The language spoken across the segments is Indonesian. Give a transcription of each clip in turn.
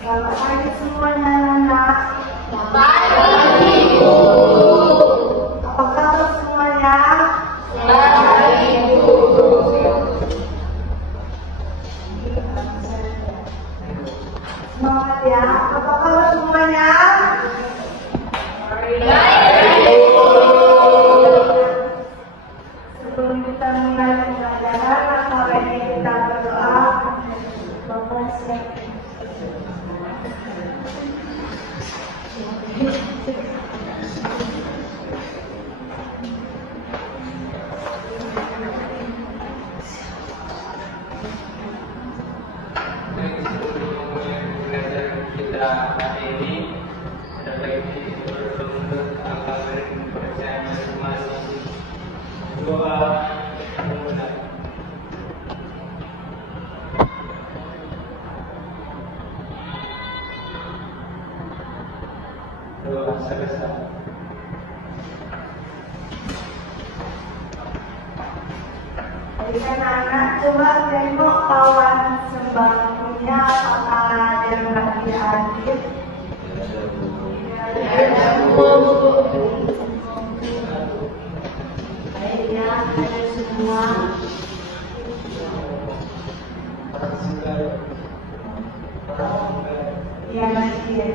Selamat pagi semuanya, anak. Selamat pagi, Ibu. Apa kabar semuanya? Baik, Ibu. Semangat ya. Apa kabar semuanya? Baik, Ibu. Sebelum kita mulai pembelajaran, mari kita berdoa. Bapak siap. Kita hari ini ada lagi bertemu tentang kepercayaan masing-masing. Doa benar. Doa selesai. Jadi anak-anak coba tengok kawan sebangkunya apakah ada yang lagi hadir. Baik ya, ada semua. Ya masih ya.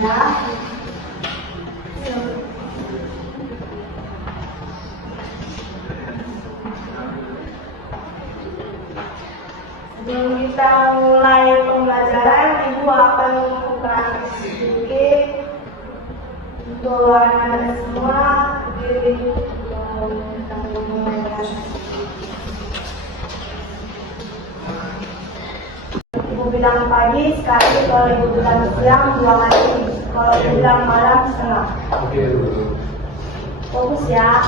Ya. Sebelum kita mulai pembelajaran, Ibu akan membuka sedikit untuk anak-anak semua berdiri tentang pembelajaran. Ibu bilang pagi sekali, kalau Ibu bilang siang 2 kali, kalau Ibu bilang malam setengah. Fokus ya.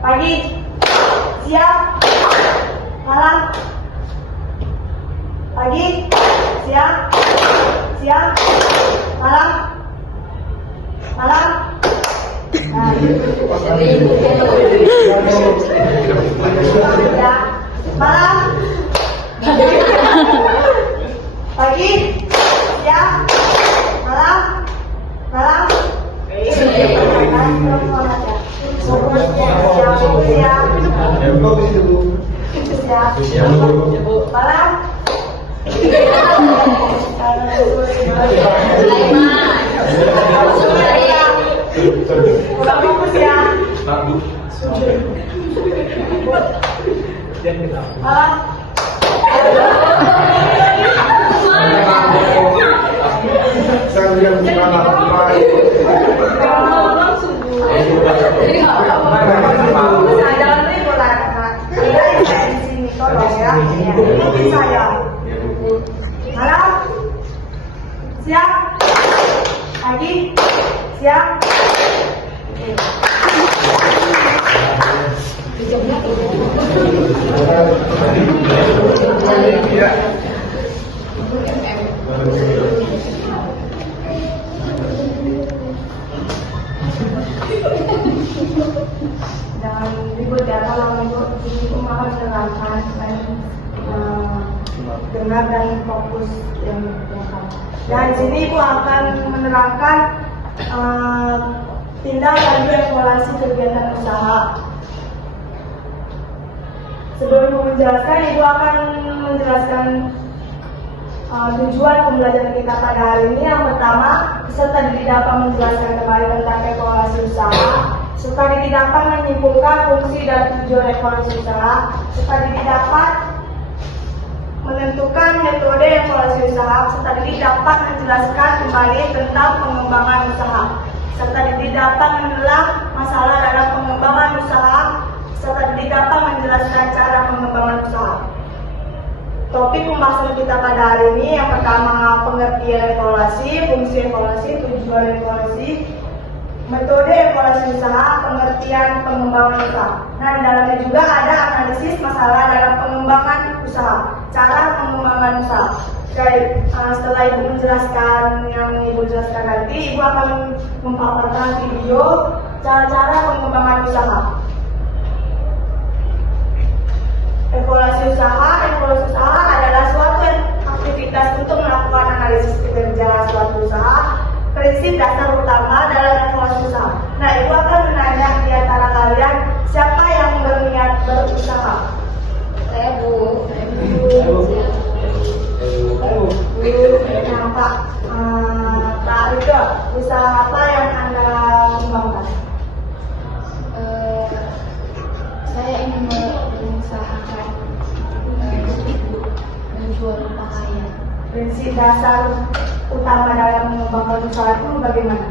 Pagi, siang, malam. Pagi, siang, malam, malam. Nah, ya. Malam. Pagi, siang, malam, malam. Malam. Fokus ya. Malam. Malam, siang, pagi, siang. Jangan ribut ya, kalau ribut Ibu malah menerangkan supaya dengar dan fokus yang dilakukan. Dan sini Ibu akan menerangkan tindak lanjut evaluasi kegiatan usaha. Sebelum menjelaskan, Ibu akan menjelaskan tujuan pembelajaran kita pada hari ini. Yang pertama, peserta didik dapat menjelaskan kembali tentang evaluasi usaha. Serta didik dapat menyimpulkan fungsi dan tujuan evaluasi usaha. Serta didik dapat menentukan metode evaluasi usaha. Serta didik dapat menjelaskan kembali tentang pengembangan usaha. Serta didik dapat menilai masalah dalam pengembangan usaha. Serta didik dapat menjelaskan cara pengembangan usaha. Topik pembahasan kita pada hari ini yang pertama pengertian evaluasi, fungsi evaluasi, tujuan evaluasi, metode evaluasi usaha, pengertian pengembangan usaha. Nah, di dalamnya juga ada analisis masalah dalam pengembangan usaha, cara pengembangan usaha. Setelah Ibu menjelaskan yang Ibu jelaskan nanti, Ibu akan memaparkan video cara-cara pengembangan usaha. Evaluasi usaha adalah suatu aktivitas untuk melakukan analisis kinerja suatu usaha. Prinsip dasar utama dalam evaluasi usaha. Nah, Ibu akan menanya di antara kalian siapa yang berniat berusaha. Saya Bu. Nah, Pak Riko, usaha apa yang Anda kembangkan? Saya ingin mengusahakan menjual pakaian. Prinsip dasar utama dalam mengembangkan usaha itu bagaimana?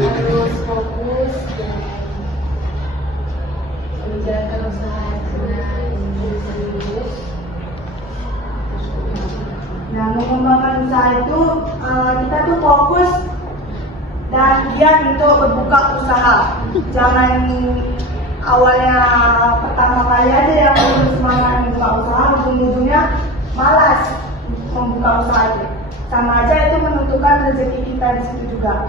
Harus fokus dan menjalankan usaha dengan serius. Nah, mengembangkan usaha itu kita tuh fokus dan giat untuk berbuka usaha. Jangan awalnya pertama kali aja yang semangat membuka usaha, ujung-ujungnya malas membuka usaha itu. Sama aja itu menentukan rezeki kita di situ juga.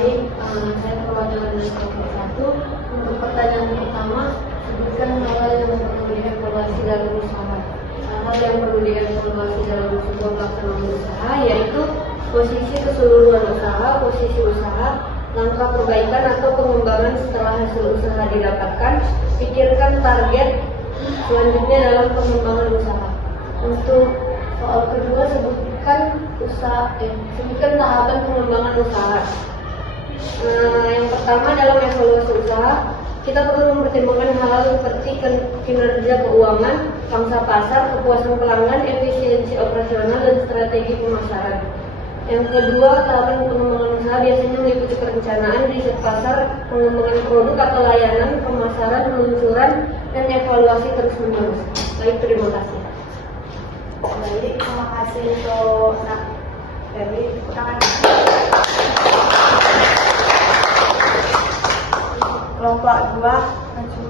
Baik, saya perwakilan dari kelompok 1. Untuk pertanyaan pertama, sebutkan hal yang perlu dievaluasi dalam usaha. Hal yang perlu dievaluasi dalam sebuah pelaksanaan usaha yaitu posisi keseluruhan usaha, posisi usaha, langkah perbaikan atau pengembangan setelah hasil usaha didapatkan, pikirkan target selanjutnya dalam pengembangan usaha. Untuk soal kedua, sebutkan tahapan pengembangan usaha. Yang pertama dalam evaluasi usaha, kita perlu mempertimbangkan hal-hal seperti kinerja keuangan, pangsa pasar, kepuasan pelanggan, efisiensi operasional, dan strategi pemasaran. Yang kedua, tahapan pengembangan usaha biasanya meliputi perencanaan, riset pasar, pengembangan produk atau layanan, pemasaran, peluncuran, dan evaluasi terus-menerus. Baik, terima kasih. Baik, terima kasih untuk dari tangan. Kelompok 2 maju.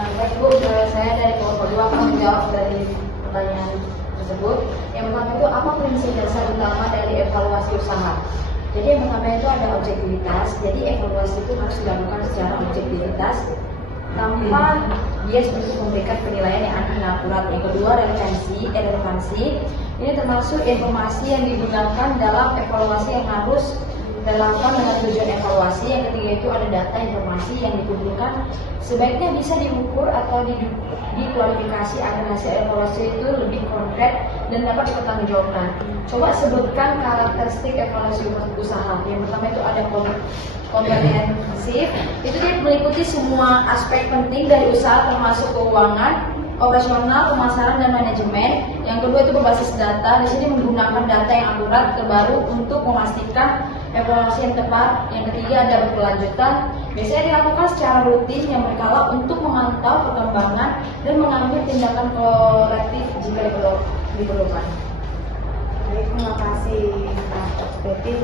Baik Bu, saya dari kelompok 2 akan menjawab dari pertanyaan tersebut. Yang pertama itu apa prinsip dasar utama dari evaluasi usaha? Jadi yang pertama itu ada objektivitas. Jadi evaluasi itu harus dilakukan secara objektivitas tanpa bias untuk memberikan penilaian yang akurat. Yang kedua, relevansi. Ini termasuk informasi yang digunakan dalam evaluasi yang harus dilakukan dengan tujuan evaluasi. Yang ketiga itu ada data informasi yang dikumpulkan sebaiknya bisa diukur atau dikualifikasi agar hasil evaluasi itu lebih konkret dan dapat dipertanggungjawabkan. Coba sebutkan karakteristik evaluasi usaha. Yang pertama itu ada komprehensif. Itu dia meliputi semua aspek penting dari usaha termasuk keuangan, operasional, pemasaran, dan manajemen. Yang kedua itu berbasis data. Di sini menggunakan data yang akurat terbaru untuk memastikan evaluasi yang tepat. Yang ketiga ada berkelanjutan. Biasanya dilakukan secara rutin yang berkala untuk memantau perkembangan dan mengambil tindakan korektif jika diperlukan. Baik, terima kasih Pak Betty.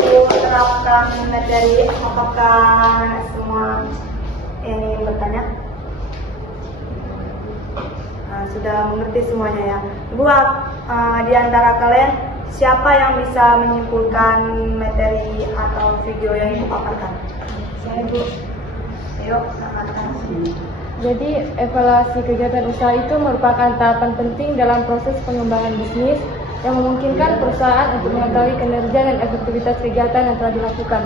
Untuk menerapkan materi, apakah semua ini bertanya? Sudah mengerti semuanya ya. Buat di antara kalian siapa yang bisa menyimpulkan materi atau video yang dipaparkan? Saya Bu. Ayo, silakan. Jadi, evaluasi kegiatan usaha itu merupakan tahapan penting dalam proses pengembangan bisnis yang memungkinkan perusahaan untuk mengetahui kinerja dan efektivitas kegiatan yang telah dilakukan.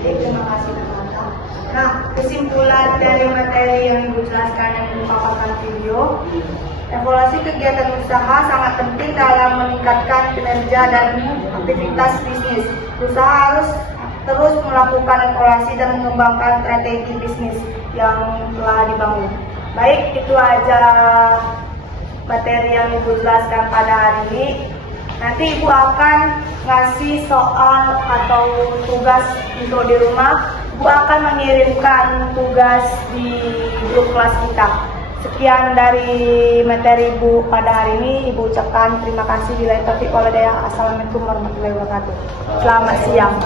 Baik, terima kasih teman-teman. Nah, kesimpulan dari materi yang Ibu jelaskan dan dipaparkan video, evaluasi kegiatan usaha sangat penting dalam meningkatkan kinerja dan aktivitas bisnis. Usaha harus terus melakukan evaluasi dan mengembangkan strategi bisnis yang telah dibangun. Baik, itu aja materi yang Ibu jelaskan pada hari ini. Nanti Ibu akan ngasih soal atau tugas untuk di rumah. Ibu akan mengirimkan tugas di grup kelas kita. Sekian dari materi Ibu pada hari ini. Ibu ucapkan terima kasih. Bila taufiq wal hidayah. Assalamualaikum warahmatullahi wabarakatuh. Selamat siang.